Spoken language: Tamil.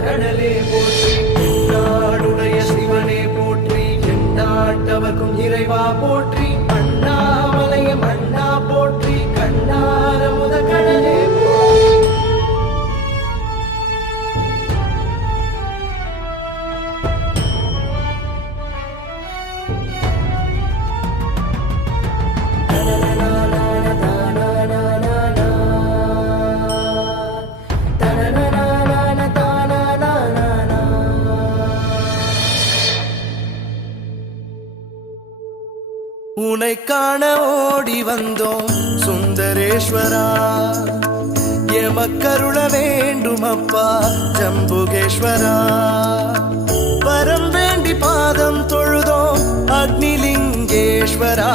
கடலே போற்றி நாடுடைய சிவனே போற்றி எந்நாட்டவர்க்கும் இறைவா போற்றி அண்ணாமலைய மண்ணா போற்றி கண்ணாரமுத கடலே போற்றி உனை காண ஓடி வந்தோம் சுந்தரேஸ்வரா எமக்கருள வேண்டும் அப்பா ஜம்புகேஸ்வரா வரம் வேண்டி பாதம் தொழுதோம் அக்னிலிங்கேஸ்வரா